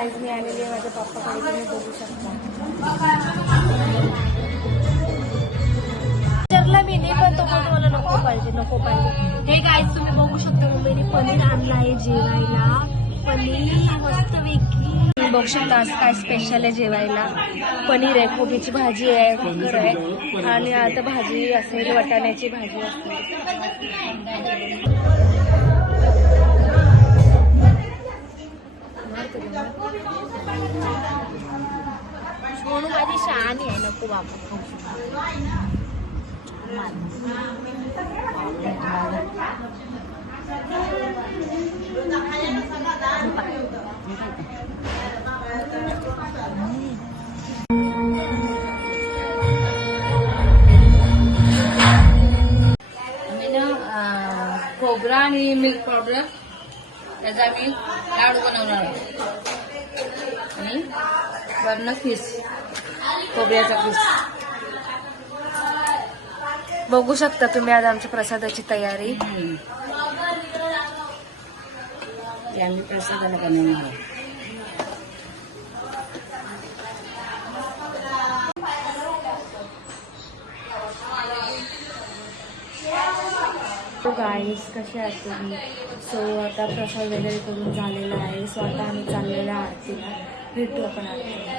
Guys मी आलेली आहे माझ्या पप्पाकडे तुम्ही बघू शकता. विचारला मी नाही पण तो म्हणतो मला नको पाहिजे नको पाहिजे. हे गाईज तुम्ही बघू शकता मम्मीने पनीर आणला आहे जेवायला. पनीर मस्त वेगळी. बघू शकता आज काय स्पेशल आहे जेवायला. पनीर आहे कोबीची भाजी आहे कुकर आहे. आणि आता भाजी असेल वाटाण्याची भाजी असेल खोबरा आणि मिल्क पावडर त्याचा आम्ही लाडू बनवणार आहे आणि वरण फिस खोबऱ्याचा फिस बघू शकता तुम्ही आज आमच्या प्रसादाची तयारी. ते आम्ही प्रसादाला बनवणार आहे तो गाईस कसे आहात तुम्ही? सो आता प्रसाद वगैरे करून झालेला आहे. सो आता आम्ही चाललेलो आरतीला भेटू आपण आरतीला.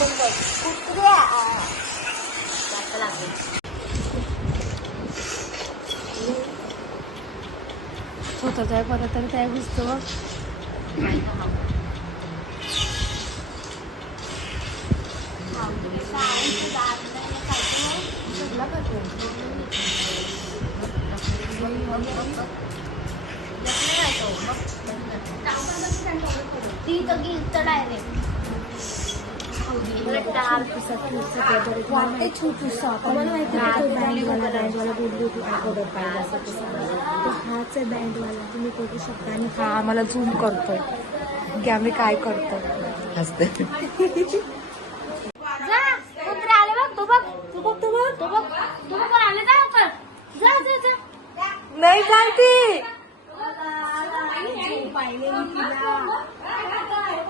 उगाच मला अक्कल नाही बाई हा ना या बायका स्वतःच आहे परत तरी काय घुसतो ती तर गिलत डायरेक्ट वाटते छोटूसा मला माहिती आहे तो बँडवाला बँडवाला बोलली होती अगोदर पाहिजे असं तसं तो हाच आहे बँडवाला तुम्ही बघू शकता आणि हा आम्हाला झूम करतोय की आम्ही काय करतोय असते जा कुत्रे आले बघ तू बघ तू बघ तू बघ तू बघ तू बघ कोण आले जा लवकर. जा जा जा नाही सांगते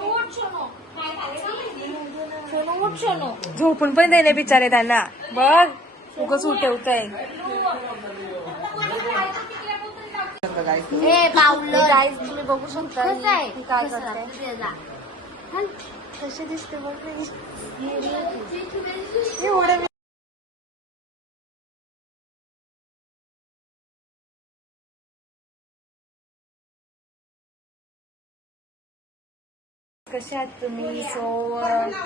उठ सोनू सोनू उठ सोनू झोपून पण देणे बिचारे त्यांना. बघ उगच पावलं गाईज तुम्ही बघू शकता. आहे? ही कसं आहे? दिसते बघ. कसे आहात तुम्ही? सो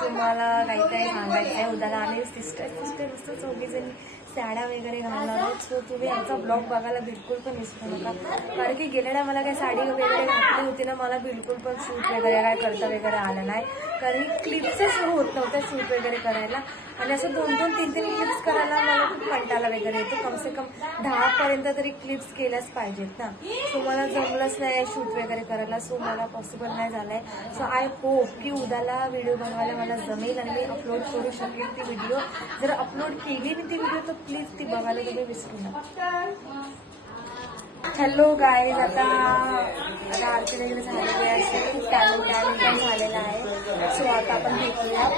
तुम्हाला काहीतरी सांगायचं आहे. उद्याला आम्ही सिस्टर सिस्टर नुसतं चौघी जणी साड्या वगैरे घालणार आहोत. सो तुम्ही आमचा ब्लॉग बघायला बिलकुल पण विसरू नका. कारण की गेल्या मला काही साडी वगैरे घातली होती ना मला बिलकुल पण सूट वगैरे काय करता वगैरे आलं नाही. कारण क्लिप्सच होत नव्हत्या सूट वगैरे करायला. आणि असं दोन दोन तीन तीन क्लिप्स करायला मला खूप कंटाळा वगैरे येतो. कमसे कम दहापर्यंत तरी क्लिप्स केल्याच पाहिजेत ना. सो मला जमलंच नाही शूट वगैरे करायला. सो मला पॉसिबल नाही झालंय. सो आय होप की उद्याला व्हिडिओ बनवायला मला जमेल आणि मी अपलोड करू शकेल ती व्हिडिओ जर अपलोड केली मी ती व्हिडिओ तर प्लीज ती बघायला तुम्ही विसरू नका. हॅलो गाईज आता आता आरती वगैरे झालेली आहे. खूप टॅलेंट टॅलेंट पण झालेला आहे. सो आता आपण भेटूया.